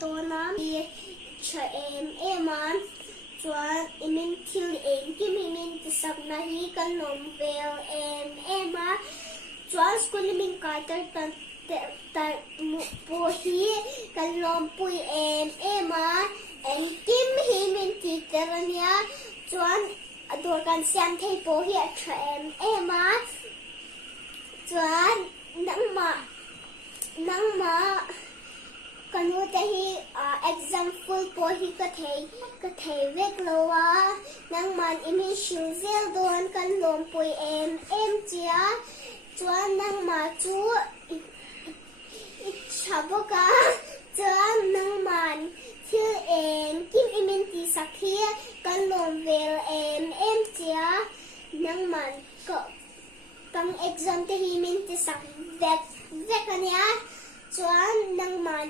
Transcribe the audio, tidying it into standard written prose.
donam cha em an chuan imin thil eng kim imin tisak na hi kan nom vel em a chuan school imin katar tan po hi kan nom pui em a en kim hi min teacher ania chuan ador kan siam thei po hi a cha em a chuan nangma kanu te hi exam full po hi ka thei vek lowa nangman imi shilzel don kan lom pui em chia chuan nangma chu chaboka chuan nangman thil em kim imin ti sakhi kan lom vel em chia nangman kang exam te hi min ti sak vek ania chuan nangman